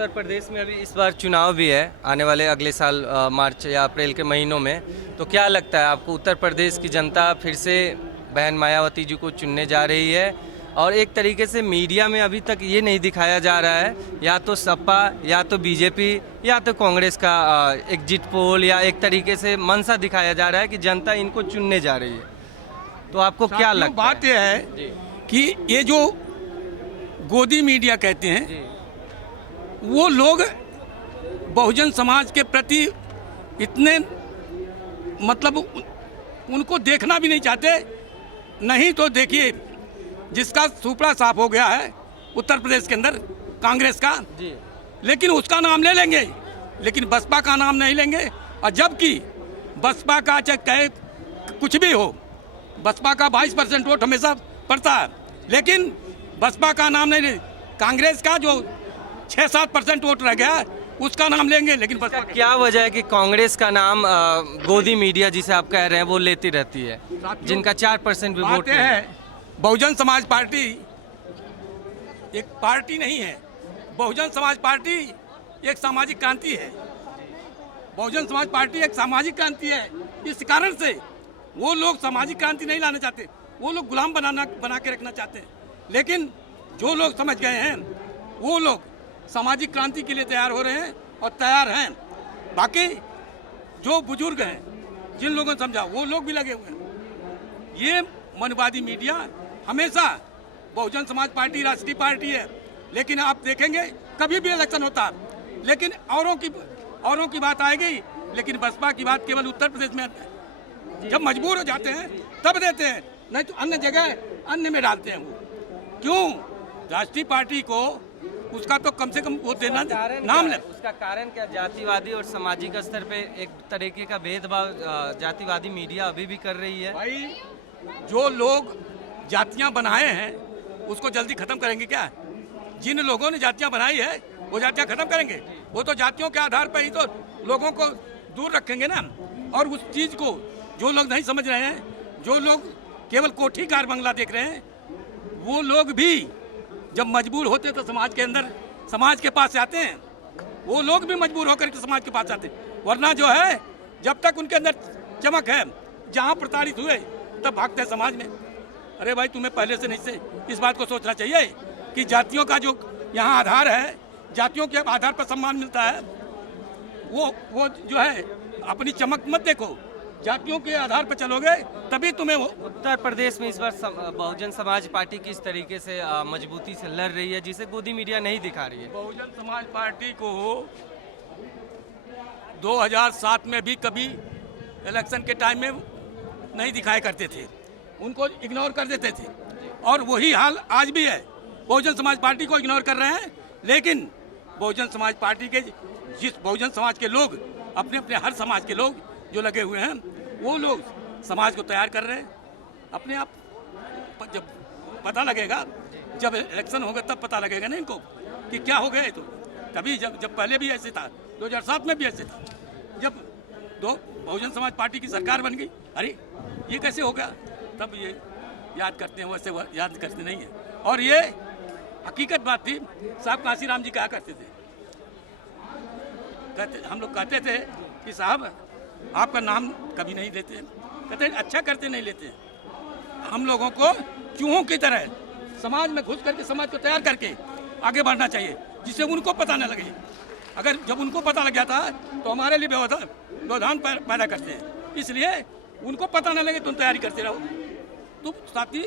उत्तर प्रदेश में अभी इस बार चुनाव भी है, आने वाले अगले साल मार्च या अप्रैल के महीनों में। तो क्या लगता है आपको, उत्तर प्रदेश की जनता फिर से बहन मायावती जी को चुनने जा रही है? और एक तरीके से मीडिया में अभी तक ये नहीं दिखाया जा रहा है, या तो सपा या तो बीजेपी या तो कांग्रेस का एग्जिट पोल या एक तरीके से मंशा दिखाया जा रहा है कि जनता इनको चुनने जा रही है। तो आपको क्या लगता है? बात यह है कि ये जो गोदी मीडिया कहते हैं, वो लोग बहुजन समाज के प्रति इतने मतलब उनको देखना भी नहीं चाहते। नहीं तो देखिए, जिसका सुपड़ा साफ हो गया है उत्तर प्रदेश के अंदर कांग्रेस का, लेकिन उसका नाम ले लेंगे, लेकिन बसपा का नाम नहीं लेंगे। और जबकि बसपा का चाहे कहे कुछ भी हो, बसपा का 22% वोट हमेशा पड़ता है, लेकिन बसपा का नाम नहीं ले। कांग्रेस का जो 6-7% वोट रह गया उसका नाम लेंगे, लेकिन बसपा क्या वजह है कि कांग्रेस का नाम गोदी मीडिया जिसे आप कह रहे हैं वो लेती रहती है, जिनका 4% भी वोट है? बहुजन समाज पार्टी एक पार्टी नहीं है। बहुजन समाज पार्टी एक सामाजिक क्रांति है। बहुजन समाज पार्टी एक सामाजिक क्रांति है। इस कारण से वो लोग सामाजिक क्रांति नहीं लाना चाहते, वो लोग गुलाम बना के रखना चाहते हैं। लेकिन जो लोग समझ गए हैं, वो लोग सामाजिक क्रांति के लिए तैयार हो रहे हैं और तैयार हैं। बाकी जो बुजुर्ग हैं, जिन लोगों ने समझा, वो लोग भी लगे हुए हैं। ये मनवादी मीडिया हमेशा, बहुजन समाज पार्टी राष्ट्रीय पार्टी है, लेकिन आप देखेंगे कभी भी इलेक्शन होता है, लेकिन औरों की बात आएगी, लेकिन बसपा की बात केवल उत्तर प्रदेश में आती है। जब मजबूर हो जाते हैं तब देते हैं, नहीं तो अन्य जगह अन्य में डालते हैं। वो क्यों? राष्ट्रीय पार्टी को उसका तो कम से कम वो देना नाम ले। उसका कारण क्या? जातिवादी और सामाजिक स्तर पे एक तरीके का भेदभाव जातिवादी मीडिया अभी भी कर रही है। भाई, जो लोग जातियां बनाए हैं उसको जल्दी खत्म करेंगे क्या? जिन लोगों ने जातियां बनाई है वो जातियां खत्म करेंगे? वो तो जातियों के आधार पर ही तो लोगों को दूर रखेंगे ना। और उस चीज को जो लोग नहीं समझ रहे हैं, जो लोग केवल कोठी कार बंगला देख रहे हैं, वो लोग भी जब मजबूर होते तो समाज के अंदर, समाज के पास आते हैं। वो लोग भी मजबूर होकर के समाज के पास आते हैं। वरना जो है, जब तक उनके अंदर चमक है, जहां प्रताड़ित हुए तब भागते हैं समाज में। अरे भाई, तुम्हें पहले से नहीं से इस बात को सोचना चाहिए कि जातियों का जो यहाँ आधार है, जातियों के आधार पर सम्मान मिलता है। वो जो है अपनी चमक मत देखो, जातियों के आधार पर चलोगे तभी तुम्हें उत्तर प्रदेश में इस बार बहुजन समाज पार्टी किस तरीके से मजबूती से लड़ रही है, जिसे गोदी मीडिया नहीं दिखा रही है? बहुजन समाज पार्टी को 2007 में भी कभी इलेक्शन के टाइम में नहीं दिखाया करते थे, उनको इग्नोर कर देते थे, और वही हाल आज भी है। बहुजन समाज पार्टी को इग्नोर कर रहे हैं, लेकिन बहुजन समाज पार्टी के जिस बहुजन समाज के लोग, अपने अपने हर समाज के लोग जो लगे हुए हैं, वो लोग समाज को तैयार कर रहे हैं अपने आप। जब पता लगेगा, जब इलेक्शन होगा तब पता लगेगा ना इनको कि क्या हो गया। तो कभी जब पहले भी ऐसे था, 2007 में भी ऐसे था, जब बहुजन समाज पार्टी की सरकार बन गई, अरे ये कैसे हो गया, तब ये याद करते हैं, वैसे याद करते नहीं है। और ये हकीकत बात थी। साहब काशीराम जी कहा करते थे, हम लोग कहते थे कि साहब आपका नाम कभी नहीं लेते, कहते अच्छा करते नहीं लेते। हम लोगों को चूहों की तरह समाज में घुस करके समाज को तैयार करके आगे बढ़ना चाहिए, जिससे उनको पता न लगे। अगर जब उनको पता लग जाता है तो हमारे लिए व्यवधान पैदा करते हैं, इसलिए उनको पता न लगे तुम तैयारी करते रहो। तो साथी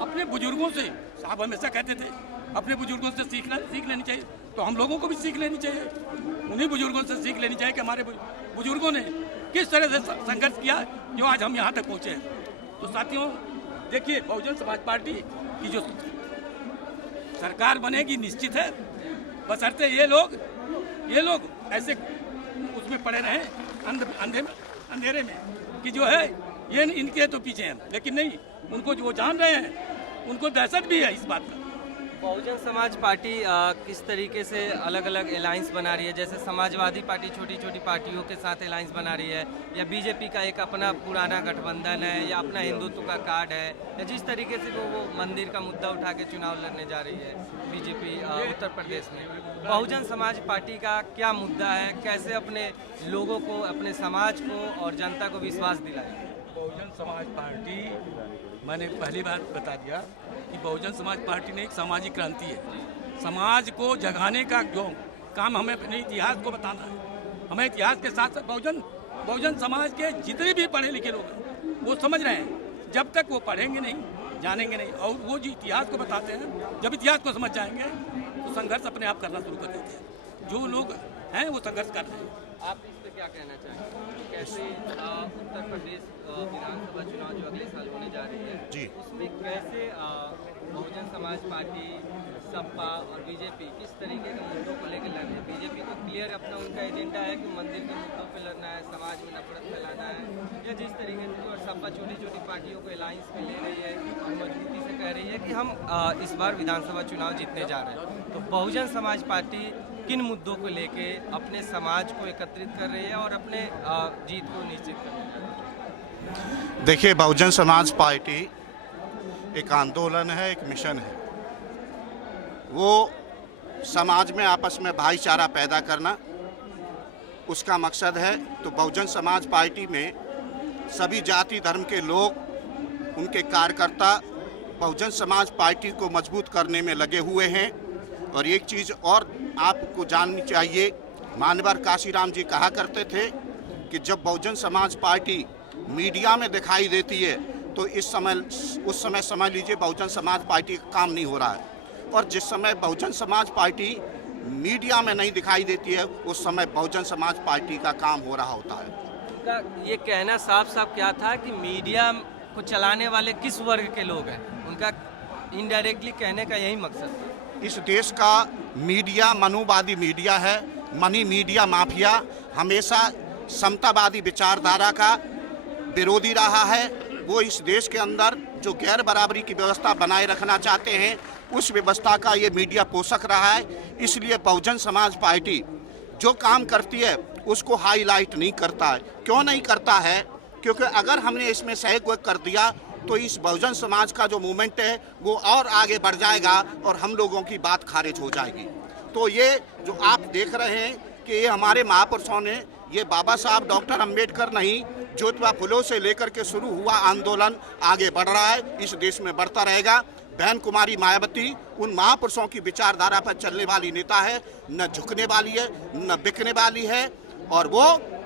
अपने बुजुर्गों से, साहब हमेशा कहते थे, अपने बुजुर्गों से सीख लेनी चाहिए। तो हम लोगों को भी सीख लेनी चाहिए, उन्हीं बुजुर्गों से सीख लेनी चाहिए कि हमारे बुजुर्गों ने किस तरह से संघर्ष किया जो आज हम यहाँ तक पहुँचे हैं। तो साथियों, देखिए, बहुजन समाज पार्टी की जो सरकार बनेगी निश्चित है, बशर्ते ये लोग ऐसे उसमें पड़े रहे अंधेरे में कि जो है ये इनके तो पीछे हैं, लेकिन नहीं, उनको जो जान रहे हैं, उनको दहशत भी है इस बात का बहुजन समाज पार्टी किस तरीके से अलग अलग अलायंस बना रही है, जैसे समाजवादी पार्टी छोटी छोटी पार्टियों के साथ अलायंस बना रही है, या बीजेपी का एक अपना पुराना गठबंधन है, या अपना हिंदुत्व का कार्ड है, या जिस तरीके से वो मंदिर का मुद्दा उठा के चुनाव लड़ने जा रही है बीजेपी उत्तर प्रदेश में। बहुजन समाज पार्टी का क्या मुद्दा है, कैसे अपने लोगों को, अपने समाज को और जनता को विश्वास दिलाए? बहुजन समाज पार्टी, मैंने पहली बार बता दिया कि बहुजन समाज पार्टी ने एक सामाजिक क्रांति है। समाज को जगाने का जो काम हमें अपने इतिहास को बताना है। हमें इतिहास के साथ साथ बहुजन समाज के जितने भी पढ़े लिखे लोग हैं वो समझ रहे हैं, जब तक वो पढ़ेंगे नहीं, जानेंगे नहीं, और वो जो इतिहास को बताते हैं, जब इतिहास को समझ जाएंगे तो संघर्ष अपने आप करना शुरू कर देते हैं। जो लोग हैं वो संघर्ष कर रहे हैं। आप इस पर क्या कहना चाहेंगे? कैसे उत्तर प्रदेश विधानसभा चुनाव जो अगले साल होने जा रही है जी, उसमें कैसे बहुजन समाज पार्टी, सपा और बीजेपी किस तरीके के मुद्दों को लेकर लड़ रही है? बीजेपी तो क्लियर अपना उनका एजेंडा है कि मंदिर के मुद्दों पे लड़ना है, समाज में नफरत फैलाना है, या जिस तरीके से, और सपा छोटी छोटी पार्टियों को अलायंस में ले रही है और मजबूती से कह रही है कि हम इस बार विधानसभा चुनाव जीतने जा रहे हैं। तो बहुजन समाज पार्टी किन मुद्दों को लेके अपने समाज को एकत्रित कर रही है और अपने जीत को निश्चित कर रही है? देखिए, बहुजन समाज पार्टी एक आंदोलन है, एक मिशन है। वो समाज में आपस में भाईचारा पैदा करना उसका मकसद है। तो बहुजन समाज पार्टी में सभी जाति धर्म के लोग, उनके कार्यकर्ता बहुजन समाज पार्टी को मजबूत करने में लगे हुए हैं। और एक चीज़ और आपको जाननी चाहिए, मानवर काशीराम जी कहा करते थे कि जब बहुजन समाज पार्टी मीडिया में दिखाई देती है तो उस समय समझ लीजिए बहुजन समाज पार्टी का काम नहीं हो रहा है। और जिस समय बहुजन समाज पार्टी मीडिया में नहीं दिखाई देती है उस समय बहुजन समाज पार्टी का काम हो रहा होता है। उनका ये कहना साफ साफ क्या था कि मीडिया को चलाने वाले किस वर्ग के लोग हैं, उनका इनडायरेक्टली कहने का यही मकसद था। इस देश का मीडिया मनुवादी मीडिया है, मनी मीडिया माफिया हमेशा समतावादी विचारधारा का विरोधी रहा है। वो इस देश के अंदर जो गैर बराबरी की व्यवस्था बनाए रखना चाहते हैं उस व्यवस्था का ये मीडिया पोषक रहा है। इसलिए बहुजन समाज पार्टी जो काम करती है उसको हाईलाइट नहीं करता है। क्यों नहीं करता है? क्योंकि अगर हमने इसमें सहयोग कर दिया तो इस बहुजन समाज का जो मूवमेंट है वो और आगे बढ़ जाएगा और हम लोगों की बात खारिज हो जाएगी। तो ये जो आप देख रहे हैं कि ये हमारे महापुरुषों ने, ये बाबा साहब डॉक्टर अंबेडकर नहीं, ज्योतिबा फुले से लेकर के शुरू हुआ आंदोलन आगे बढ़ रहा है, इस देश में बढ़ता रहेगा। बहन कुमारी मायावती उन महापुरुषों की विचारधारा पर चलने वाली नेता है, न झुकने वाली है न बिकने वाली है, और वो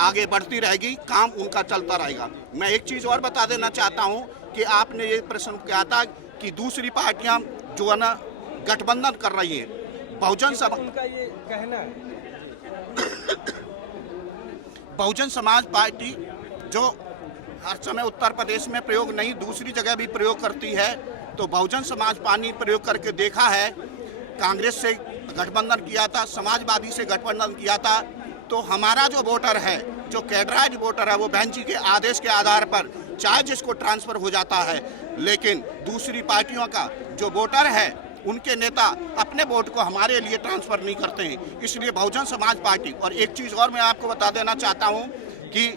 आगे बढ़ती रहेगी, काम उनका चलता रहेगा। मैं एक चीज़ और बता देना चाहता हूँ कि आपने ये प्रश्न किया था कि दूसरी पार्टियाँ जो है ना गठबंधन कर रही हैं, बहुजन समाज, उनका ये कहना है बहुजन समाज पार्टी जो हर समय उत्तर प्रदेश में प्रयोग नहीं दूसरी जगह भी प्रयोग करती है, तो बहुजन समाज पार्टी प्रयोग करके देखा है। कांग्रेस से गठबंधन किया था, समाजवादी से गठबंधन किया था, तो हमारा जो वोटर है, जो कैडराइज वोटर है, वो बहन जी के आदेश के आधार पर चाहे जिसको ट्रांसफ़र हो जाता है। लेकिन दूसरी पार्टियों का जो वोटर है, उनके नेता अपने वोट को हमारे लिए ट्रांसफ़र नहीं करते हैं। इसलिए बहुजन समाज पार्टी, और एक चीज़ और मैं आपको बता देना चाहता हूँ कि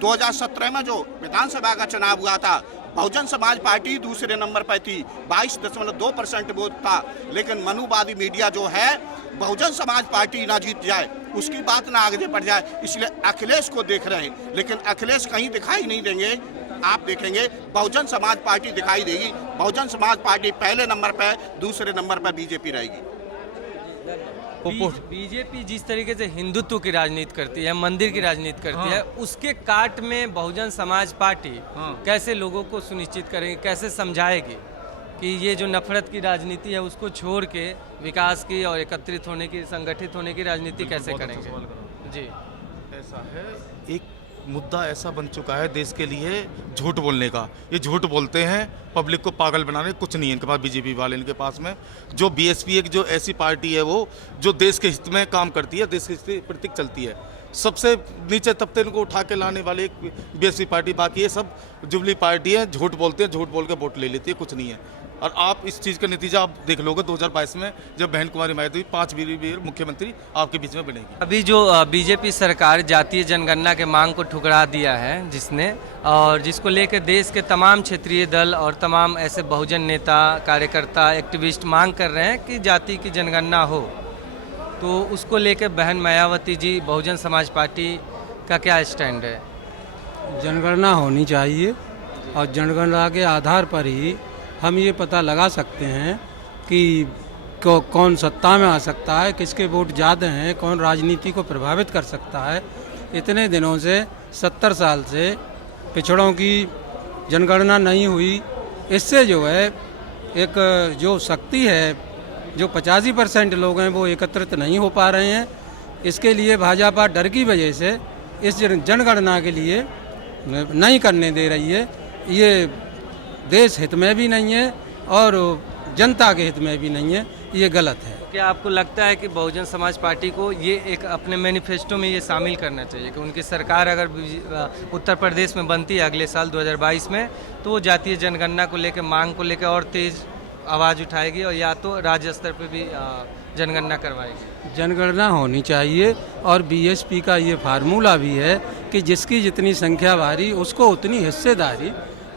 2017 में जो विधानसभा का चुनाव हुआ था, बहुजन समाज पार्टी दूसरे नंबर पर थी, 22.2% वोट था। लेकिन मनुवादी मीडिया जो है, बहुजन समाज पार्टी ना जीत जाए, उसकी बात ना आगे बढ़ जाए, इसलिए अखिलेश को देख रहे हैं। लेकिन अखिलेश कहीं दिखाई नहीं देंगे। आप देखेंगे बहुजन समाज पार्टी दिखाई देगी। बहुजन समाज पार्टी पहले नंबर पर, दूसरे नंबर पर बीजेपी रहेगी। बीजेपी जिस तरीके से हिंदुत्व की राजनीति करती है, मंदिर की राजनीति करती है, उसके काट में बहुजन समाज पार्टी कैसे लोगों को सुनिश्चित करेगी, कैसे समझाएगी कि ये जो नफरत की राजनीति है उसको छोड़ के विकास की और एकत्रित होने की, संगठित होने की राजनीति कैसे करेंगे? जी, ऐसा है, एक मुद्दा ऐसा बन चुका है देश के लिए झूठ बोलने का। ये झूठ बोलते हैं, पब्लिक को पागल बनाने, कुछ नहीं है इनके पास, बीजेपी वाले इनके पास में। जो बीएसपी एक जो ऐसी पार्टी है वो जो देश के हित में काम करती है, देश के हित के प्रति चलती है। सबसे नीचे तबके इनको उठा के लाने वाले एक बीएसपी पार्टी, बाकी ये सब जुबली पार्टी है, झूठ बोलते हैं, झूठ बोल के वोट ले लेती है, कुछ नहीं है। और आप इस चीज़ का नतीजा आप देख लोगे 2022 में जब बहन कुमारी मायावती 5 बार मुख्यमंत्री आपके बीच में बनेगी। अभी जो बीजेपी सरकार जातीय जनगणना के मांग को ठुकरा दिया है जिसने, और जिसको लेकर देश के तमाम क्षेत्रीय दल और तमाम ऐसे बहुजन नेता, कार्यकर्ता, एक्टिविस्ट मांग कर रहे हैं कि जाति की जनगणना हो, तो उसको लेकर बहन मायावती जी, बहुजन समाज पार्टी का क्या स्टैंड है? जनगणना होनी चाहिए और जनगणना के आधार पर ही हम ये पता लगा सकते हैं कि कौन सत्ता में आ सकता है, किसके वोट ज़्यादा हैं, कौन राजनीति को प्रभावित कर सकता है। इतने दिनों से 70 साल से पिछड़ों की जनगणना नहीं हुई। इससे जो है एक जो शक्ति है, जो 85% लोग हैं वो एकत्रित नहीं हो पा रहे हैं। इसके लिए भाजपा डर की वजह से इस जनगणना के लिए नहीं करने दे रही है। ये देश हित में भी नहीं है और जनता के हित में भी नहीं है, ये गलत है। क्या आपको लगता है कि बहुजन समाज पार्टी को ये एक अपने मैनिफेस्टो में ये शामिल करना चाहिए कि उनकी सरकार अगर उत्तर प्रदेश में बनती है अगले साल 2022 में, तो वो जातीय जनगणना को लेकर, मांग को लेकर और तेज आवाज़ उठाएगी और या तो राज्य स्तर पर भी जनगणना करवाएगी? जनगणना होनी चाहिए और बीएसपी का ये फार्मूला भी है कि जिसकी जितनी संख्या भारी उसको उतनी हिस्सेदारी,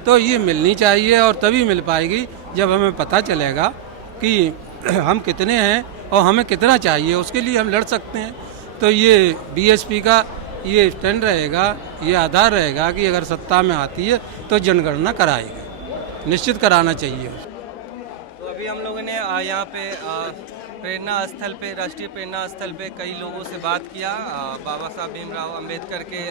तो ये मिलनी चाहिए और तभी मिल पाएगी जब हमें पता चलेगा कि हम कितने हैं और हमें कितना चाहिए, उसके लिए हम लड़ सकते हैं। तो ये बीएसपी का ये स्टैंड रहेगा, ये आधार रहेगा कि अगर सत्ता में आती है तो जनगणना कराएगी, निश्चित कराना चाहिए। तो अभी हम लोगों ने यहाँ पे प्रेरणा स्थल पे, राष्ट्रीय प्रेरणा स्थल पे कई लोगों से बात किया बाबा साहब भीमराव अंबेडकर के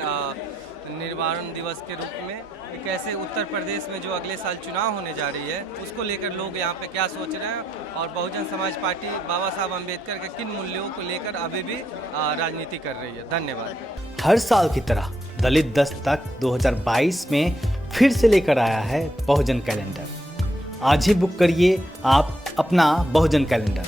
निर्वाण दिवस के रूप में। कैसे उत्तर प्रदेश में जो अगले साल चुनाव होने जा रही है उसको लेकर लोग यहाँ पे क्या सोच रहे हैं और बहुजन समाज पार्टी बाबा साहब अंबेडकर के किन मूल्यों को लेकर अभी भी राजनीति कर रही है। धन्यवाद। हर साल की तरह दलित दस्तक 2022 में फिर से लेकर आया है बहुजन कैलेंडर। आज ही बुक करिए आप अपना बहुजन कैलेंडर।